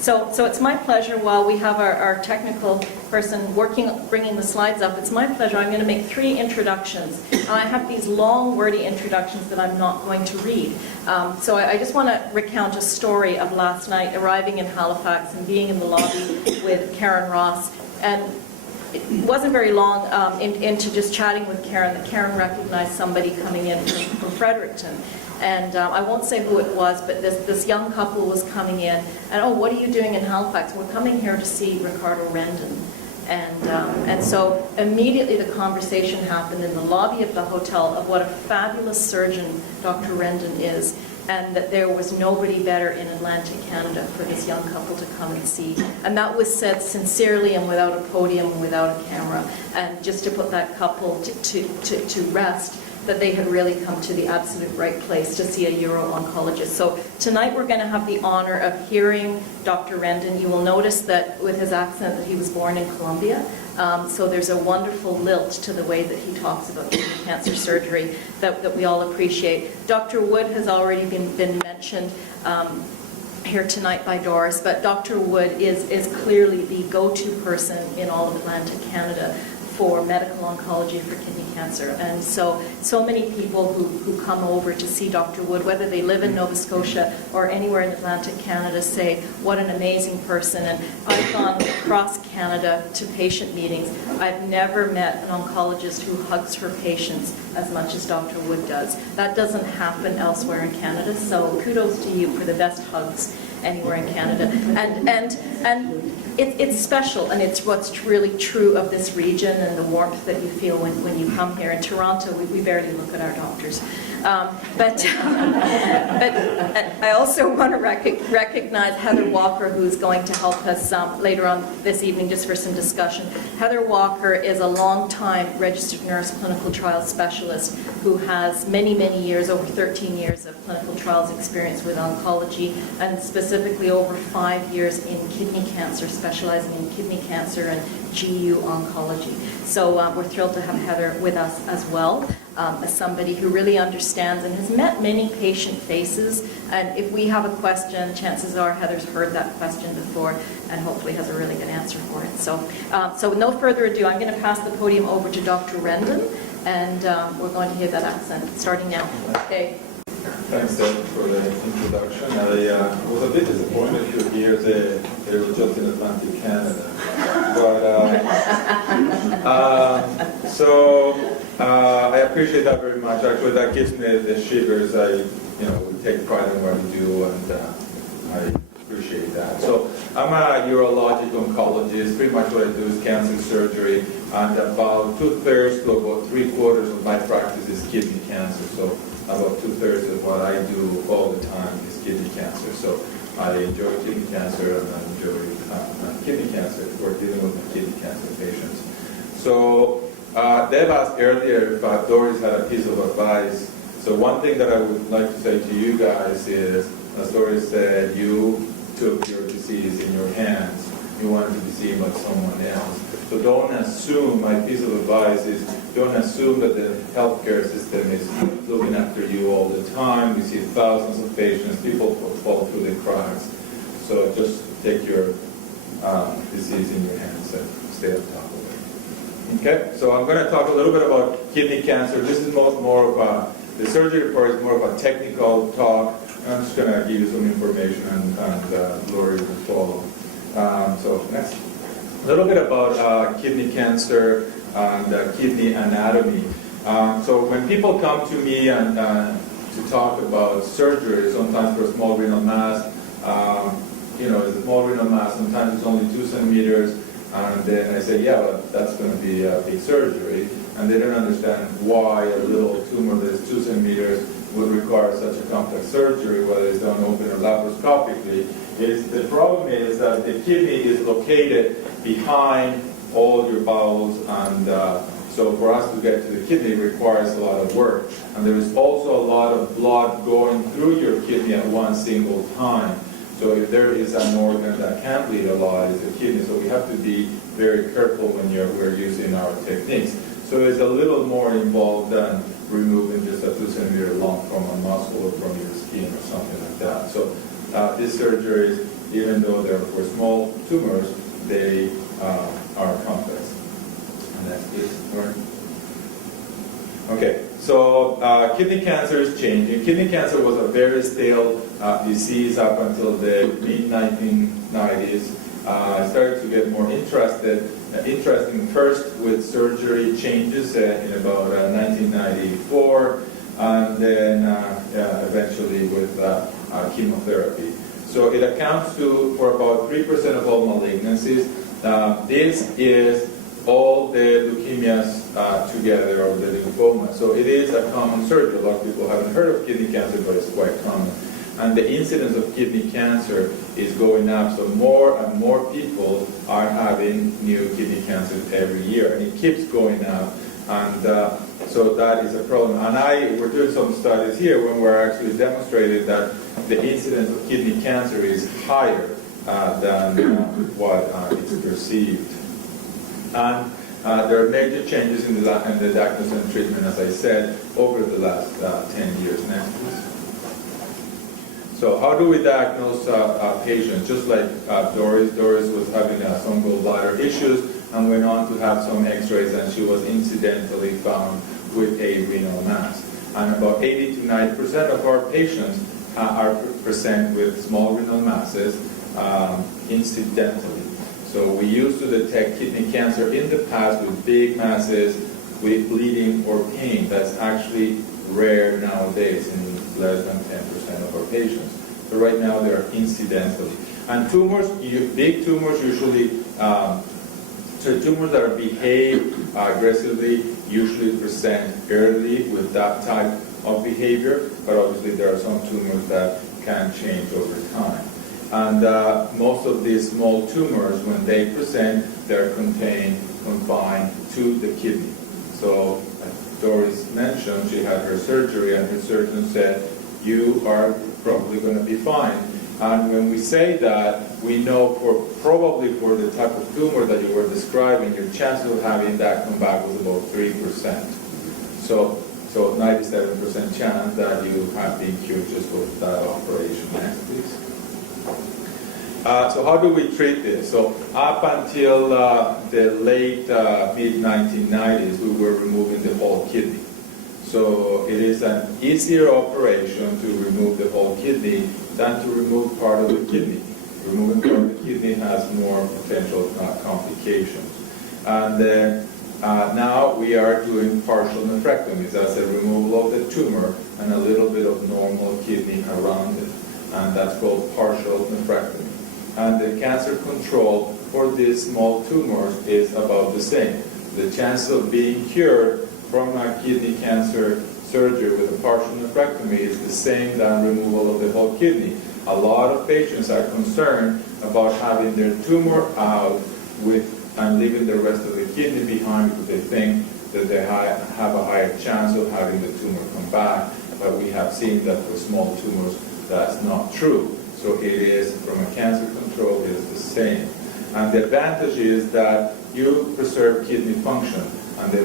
So it's my pleasure, while we have our technical person bringing the slides up, it's my pleasure. I'm going to make 3 introductions. And I have these long, wordy introductions that I'm not going to read. So I just want to recount a story of last night, arriving in Halifax and being in the lobby with Karen Ross. And it wasn't very long into just chatting with Karen that Karen recognized somebody coming in from Fredericton. And I won't say who it was, but this young couple was coming in. And, oh, what are you doing in Halifax? We're coming here to see Ricardo Rendon. And so immediately the conversation happened in the lobby of the hotel of what a fabulous surgeon Dr. Rendon is, and that there was nobody better in Atlantic Canada for this young couple to come and see. And that was said sincerely and without a podium and without a camera. And just to put that couple to rest, that they had really come to the absolute right place to see a uro-oncologist. So tonight we're going to have the honor of hearing Dr. Rendon. You will notice that with his accent that he was born in Colombia. So there's a wonderful lilt to the way that he talks about kidney cancer surgery that we all appreciate. Dr. Wood has already been mentioned here tonight by Doris, but Dr. Wood is clearly the go-to person in all of Atlantic Canada for medical oncology for kidney cancer. And so many people who come over to see Dr. Wood, whether they live in Nova Scotia or anywhere in Atlantic Canada, say, what an amazing person. And I've gone across Canada to patient meetings. I've never met an oncologist who hugs her patients as much as Dr. Wood does. That doesn't happen elsewhere in Canada, so kudos to you for the best hugs anywhere in Canada. And it's special, and it's what's really true of this region and the warmth that you feel when you come here. In Toronto, we barely look at our doctors. But I also want to recognize Heather Walker, who's going to help us later on this evening just for some discussion. Heather Walker is a long-time registered nurse clinical trials specialist who has many, many years, over 13 years of clinical trials experience with oncology, and specifically over 5 years in kidney cancer, specializing in kidney cancer and GU oncology. So we're thrilled to have Heather with us as well, as somebody who really understands and has met many patient faces. And if we have a question, chances are Heather's heard that question before and hopefully has a really good answer for it. So with no further ado, I'm going to pass the podium over to Dr. Rendon, and we're going to hear that accent starting now. Okay. Thanks, Deb, for the introduction. I was a bit disappointed to hear that they were just in Atlantic Canada. But I appreciate that very much. Actually, that gives me the shivers. We take pride in what we do, and I appreciate that. So I'm a urologic oncologist. Pretty much what I do is cancer surgery, and about 2/3 to about 3/4 of my practice is kidney cancer. So about 2/3 of what I do all the time is kidney cancer. So I enjoy kidney cancer, and I enjoy kidney cancer. We're dealing with kidney cancer patients. So Deb asked earlier if Doris had a piece of advice. So one thing that I would like to say to you guys is, as Doris said, you took your disease in your hands. You wanted to be seen by someone else. So don't assume, my piece of advice is, don't assume that the healthcare system is looking after you all the time. We see thousands of patients, people fall through the cracks. So just take your disease in your hands and stay on top of it. Okay, so I'm going to talk a little bit about kidney cancer. This is more of the surgery part is more of a technical talk. I'm just going to give you some information, and Lori will follow. So next. A little bit about kidney cancer and kidney anatomy. So when people come to me and to talk about surgery, sometimes for a small renal mass, it's a small renal mass, sometimes it's only 2 centimeters, and then I say, yeah, but that's going to be a big surgery, and they don't understand why a little tumor that is 2 centimeters would require such a complex surgery, whether it's done open or laparoscopically. The problem is that the kidney is located behind all your bowels, and so for us to get to the kidney requires a lot of work. And there is also a lot of blood going through your kidney at one single time. So if there is an organ that can bleed a lot, it's the kidney. So we have to be very careful when we're using our techniques. So it's a little more involved than removing just a 2 centimeter lump from a muscle or from your skin or something like that. So this surgery even though they're for small tumors, they are complex. And that's this, right? Okay, so kidney cancer is changing. Kidney cancer was a very stale disease up until the mid-1990s. I started to get more interesting first with surgery changes in about 1994, and then eventually with chemotherapy. So it accounts for about 3% of all malignancies. This is all the leukemias together, or the lymphoma. So it is a common surgery. A lot of people haven't heard of kidney cancer, but it's quite common. And the incidence of kidney cancer is going up, so more and more people are having new kidney cancer every year, and it keeps going up. And so that is a problem. And we're doing some studies here when we're actually demonstrated that the incidence of kidney cancer is higher than what is perceived. And there are major changes in the diagnosis and treatment, as I said, over the last 10 years. Next, please. So how do we diagnose patients? Just like Doris was having some gallbladder issues and went on to have some x-rays, and she was incidentally found with a renal mass. And about 80 to 90% of our patients are present with small renal masses incidentally. So we used to detect kidney cancer in the past with big masses, with bleeding or pain. That's actually rare nowadays in less than 10% of our patients. So right now they are incidentally. And tumors, big tumors usually, so tumors that behave aggressively usually present early with that type of behavior, but obviously there are some tumors that can change over time. And most of these small tumors, when they present, they're confined to the kidney. So as Doris mentioned, she had her surgery, and her surgeon said, you are probably going to be fine. And when we say that, we know probably for the type of tumor that you were describing, your chance of having that come back was about 3%. So 97% chance that you have been cured just with that operation. Next, please. So how do we treat this? So up until the late mid-1990s, we were removing the whole kidney. So it is an easier operation to remove the whole kidney than to remove part of the kidney. Removing part of the kidney has more potential complications. And then now we are doing partial nephrectomies. That's a removal of the tumor and a little bit of normal kidney around it. And that's called partial nephrectomy. And the cancer control for these small tumors is about the same. The chance of being cured from a kidney cancer surgery with a partial nephrectomy is the same than removal of the whole kidney. A lot of patients are concerned about having their tumor out and leaving the rest of the kidney behind because they think that they have a higher chance of having the tumor come back. But we have seen that for small tumors, that's not true. So it is, from a cancer control, it is the same. And the advantage is that you preserve kidney function. And the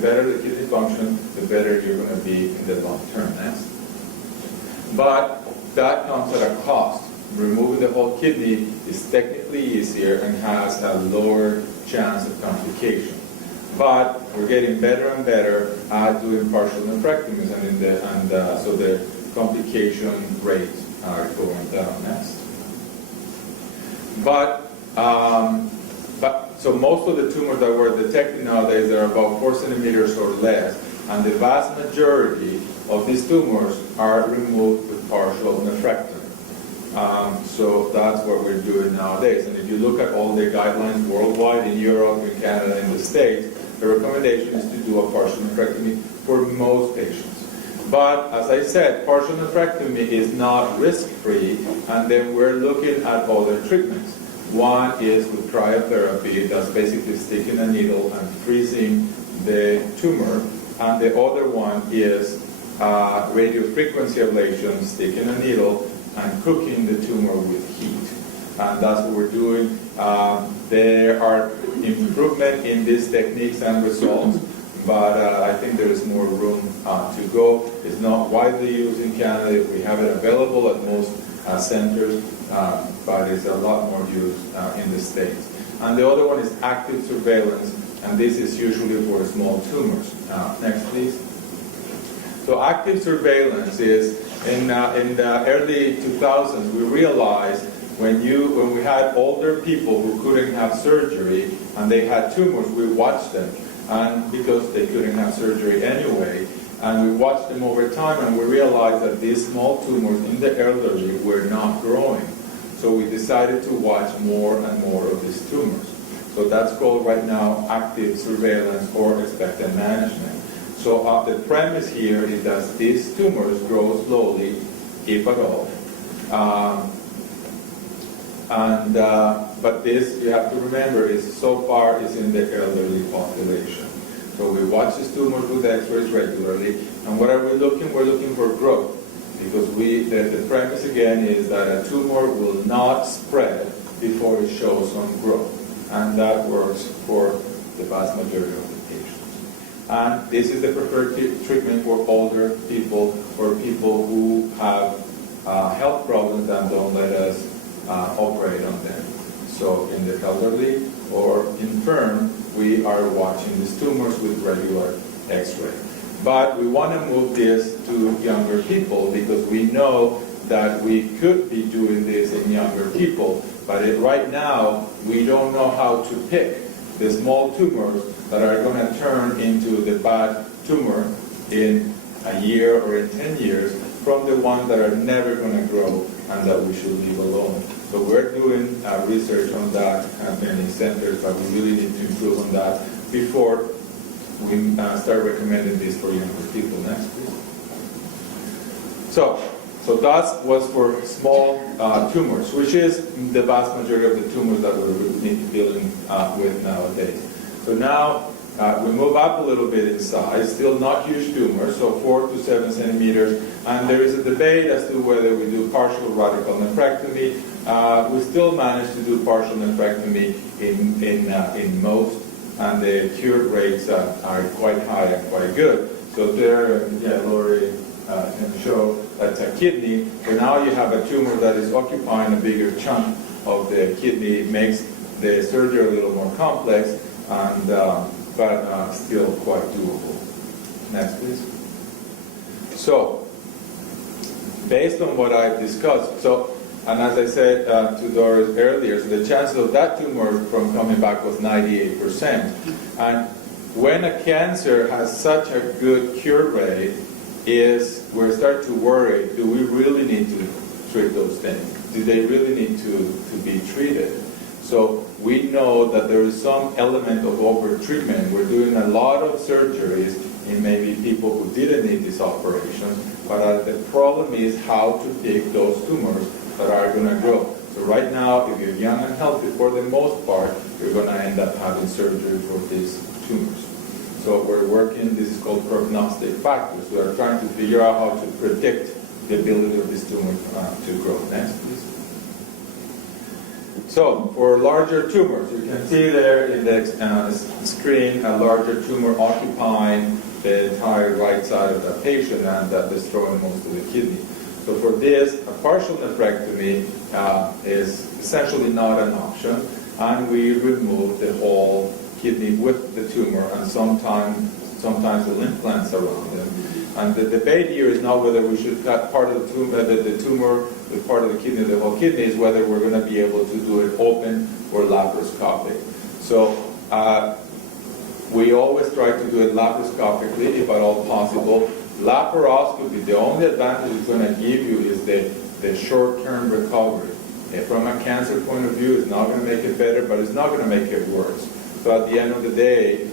better the kidney function, the better you're going to be in the long term. Next. But that comes at a cost. Removing the whole kidney is technically easier and has a lower chance of complication. But we're getting better and better at doing partial nephrectomies, so the complication rates are going down. Next. So most of the tumors that we're detecting nowadays are about 4 centimeters or less, and the vast majority of these tumors are removed with partial nephrectomy. So that's what we're doing nowadays. And if you look at all the guidelines worldwide, in Europe, in Canada, in the States, the recommendation is to do a partial nephrectomy for most patients. But as I said, partial nephrectomy is not risk-free, and then we're looking at other treatments. One is with cryotherapy, that's basically sticking a needle and freezing the tumor, and the other one is radiofrequency ablation, sticking a needle and cooking the tumor with heat. And that's what we're doing. There are improvement in these techniques and results, but I think there is more room to go. It's not widely used in Canada. We have it available at most centers, but it's a lot more used in the States. And the other one is active surveillance, and this is usually for small tumors. Next, please. So active surveillance is, in the early 2000s, we realized when we had older people who couldn't have surgery and they had tumors, we watched them, and because they couldn't have surgery anyway, and we watched them over time, and we realized that these small tumors in the elderly were not growing. So we decided to watch more and more of these tumors. So that's called right now active surveillance or expectant management. So the premise here is that these tumors grow slowly, if at all. But this, you have to remember, is so far is in the elderly population. So we watch these tumors with X-rays regularly, and what are we looking? We're looking for growth, because the premise again is that a tumor will not spread before it shows some growth, and that works for the vast majority of the patients. And this is the preferred treatment for older people or people who have health problems and don't let us operate on them. So in the elderly or infirm, we are watching these tumors with regular X-ray. But we want to move this to younger people because we know that we could be doing this in younger people. But right now, we don't know how to pick the small tumors that are going to turn into the bad tumor in a year or in 10 years from the ones that are never going to grow and that we should leave alone. So we're doing research on that at many centers, but we really need to improve on that before we start recommending this for younger people. Next, please. So that was for small tumors, which is the vast majority of the tumors that we need to be dealing with nowadays. So now we move up a little bit in size, still not huge tumors, so 4 to 7 centimeters. And there is a debate as to whether we do partial radical nephrectomy. We still manage to do partial nephrectomy in most, and the cure rates are quite high and quite good. So there, Lori can show that's a kidney, but now you have a tumor that is occupying a bigger chunk of the kidney. It makes the surgery a little more complex, and but still quite doable. Next, please. So, based on what I've discussed, and as I said to Doris earlier, so the chances of that tumor from coming back was 98%. And when a cancer has such a good cure rate, we start to worry, do we really need to treat those things? Do they really need to be treated? So we know that there is some element of over-treatment. We're doing a lot of surgeries in maybe people who didn't need these operations, but the problem is how to pick those tumors that are going to grow. So right now, if you're young and healthy, for the most part, you're going to end up having surgery for these tumors. So we're working, this is called prognostic factors. We are trying to figure out how to predict the ability of this tumor to grow. Next, please. So for larger tumors, you can see there in the screen a larger tumor occupying the entire right side of the patient and destroying most of the kidney. So for this, a partial nephrectomy is essentially not an option, and we remove the whole kidney with the tumor and sometimes the lymph glands around them. And the debate here is not whether we should cut part of the tumor with part of the kidney, the whole kidney, is whether we're going to be able to do it open or laparoscopic. So we always try to do it laparoscopically, if at all possible. Laparoscopy, the only advantage it's going to give you is the short-term recovery. From a cancer point of view, it's not going to make it better, but it's not going to make it worse. So at the end of the day,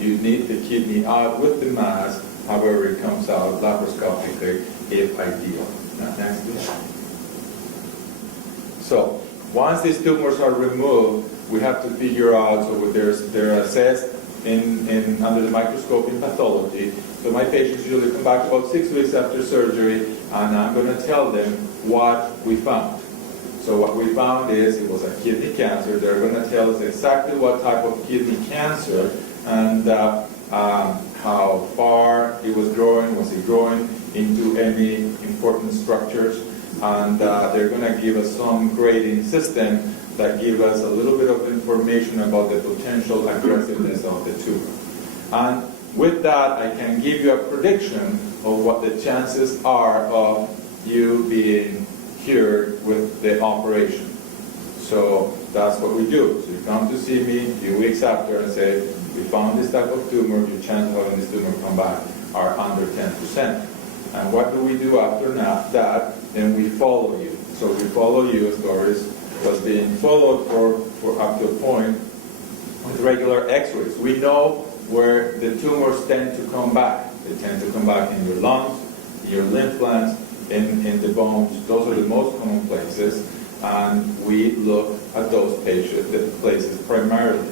you need the kidney out with the mass, however it comes out laparoscopically, if ideal. Now, next, please. So once these tumors are removed, we have to figure out, so they're assessed under the microscope in pathology. So my patients usually come back about 6 weeks after surgery, and I'm going to tell them what we found. So what we found is it was a kidney cancer. They're going to tell us exactly what type of kidney cancer and how far it was growing. Was it growing into any important structures, and they're going to give us some grading system that give us a little bit of information about the potential aggressiveness of the tumor. And with that, I can give you a prediction of what the chances are of you being cured with the operation. So that's what we do. So you come to see me a few weeks after and say, we found this type of tumor, your chance of having this tumor come back are under 10%. And what do we do after that? Then we follow you. So we follow you as Doris was being followed for up to a point with regular x-rays. We know where the tumors tend to come back. They tend to come back in your lungs, in your lymph glands, in the bones. Those are the most common places. And we look at those places primarily.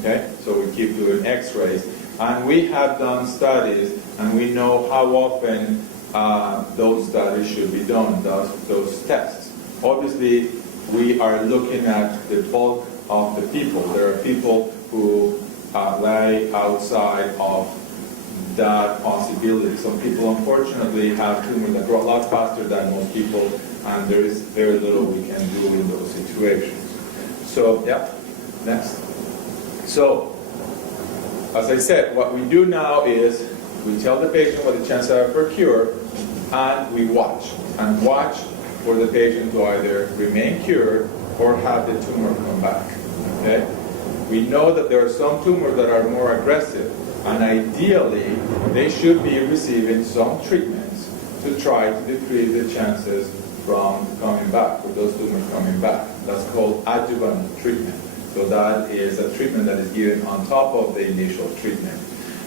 Okay? So we keep doing x-rays. And we have done studies, and we know how often those studies should be done, those tests. Obviously, we are looking at the bulk of the people. There are people who lie outside of that possibility. Some people, unfortunately, have tumors that grow a lot faster than most people, and there is very little we can do in those situations. So, yeah, next. So, as I said, what we do now is we tell the patient what the chances are for cure, and we watch. And watch for the patient to either remain cured or have the tumor come back. Okay? We know that there are some tumors that are more aggressive, and ideally they should be receiving some treatments to try to decrease the chances from coming back, for those tumors coming back. That's called adjuvant treatment. So that is a treatment that is given on top of the initial treatment.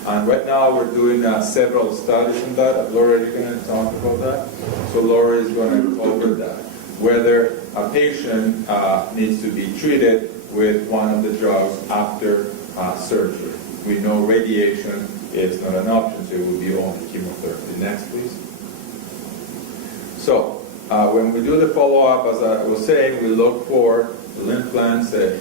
And right now we're doing several studies on that. Laura, are you going to talk about that? So Laura is going to cover that. Whether a patient needs to be treated with one of the drugs after surgery. We know radiation is not an option, so it will be only chemotherapy. Next, please. So when we do the follow-up, as I was saying, we look for the lymph glands, the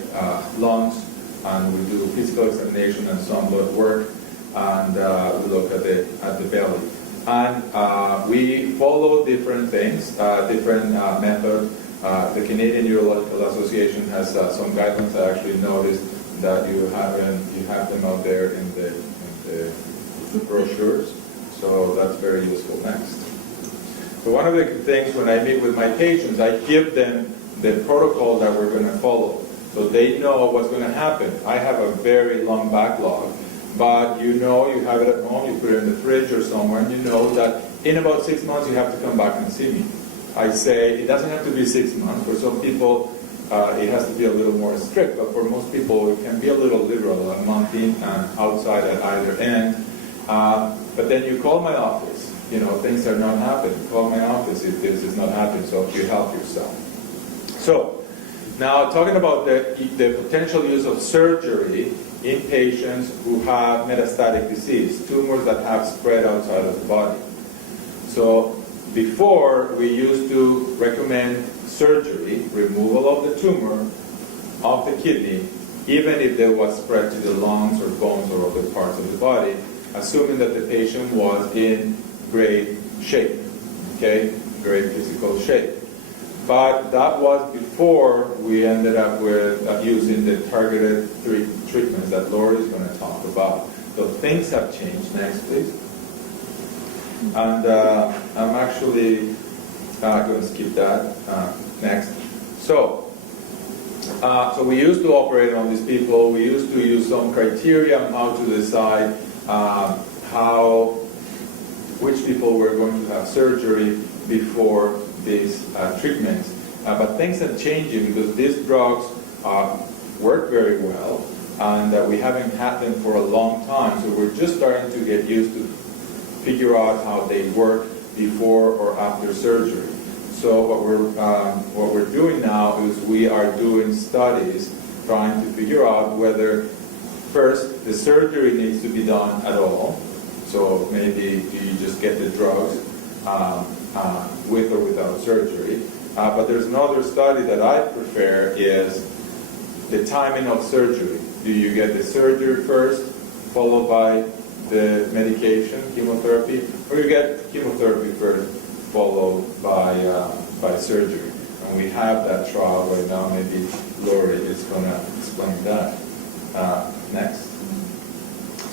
lungs, and we do physical examination and some blood work, and we look at the belly. And we follow different things, different methods. The Canadian Urological Association has some guidelines. I actually noticed that you have them out there in the brochures, so that's very useful. Next. So one of the things when I meet with my patients, I give them the protocol that we're going to follow, so they know what's going to happen. I have a very long backlog, but you know, you have it at home, you put it in the fridge or somewhere, and you know that in about 6 months you have to come back and see me. I say it doesn't have to be 6 months. For some people, it has to be a little more strict, but for most people, it can be a little liberal, a month in and outside at either end. But then you call my office. You know, things are not happening. Call my office if this is not happening, so you help yourself. So, now talking about the potential use of surgery in patients who have metastatic disease, tumors that have spread outside of the body. So, before, we used to recommend surgery, removal of the tumor of the kidney, even if there was spread to the lungs or bones or other parts of the body, assuming that the patient was in great shape, okay, great physical shape. But that was before we ended up with using the targeted treatments that Laura is going to talk about. So things have changed. Next, please. And I'm actually going to skip that. Next. So we used to operate on these people. We used to use some criteria on how to decide which people were going to have surgery before these treatments. But things are changing because these drugs work very well, and we haven't had them for a long time. So we're just starting to get used to figure out how they work before or after surgery. So what we're doing now is we are doing studies trying to figure out whether first the surgery needs to be done at all. So maybe do you just get the drugs with or without surgery. But there's another study that I prefer is the timing of surgery. Do you get the surgery first, followed by the medication, chemotherapy, or you get chemotherapy first, followed by surgery. And we have that trial right now. Maybe Lori is going to explain that next.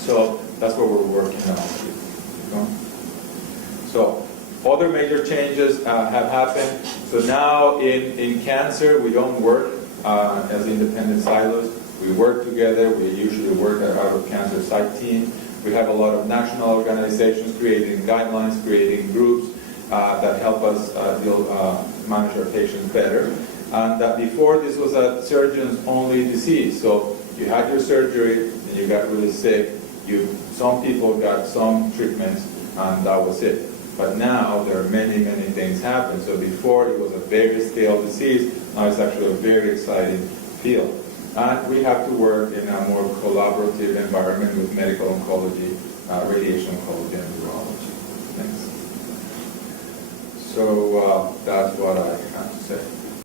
So that's what we're working on. So other major changes have happened. So now in cancer, we don't work as independent silos. We work together. We usually work out of cancer site team. We have a lot of national organizations creating guidelines, creating groups that help us manage our patients better. And that before, this was a surgeon's only disease. So you had your surgery and you got really sick. Some people got some treatments and that was it. But now there are many, many things happen. So before it was a very stale disease. Now it's actually a very exciting field. And we have to work in a more collaborative environment with medical oncology, radiation oncology, and neurology. Thanks. So that's what I have to say.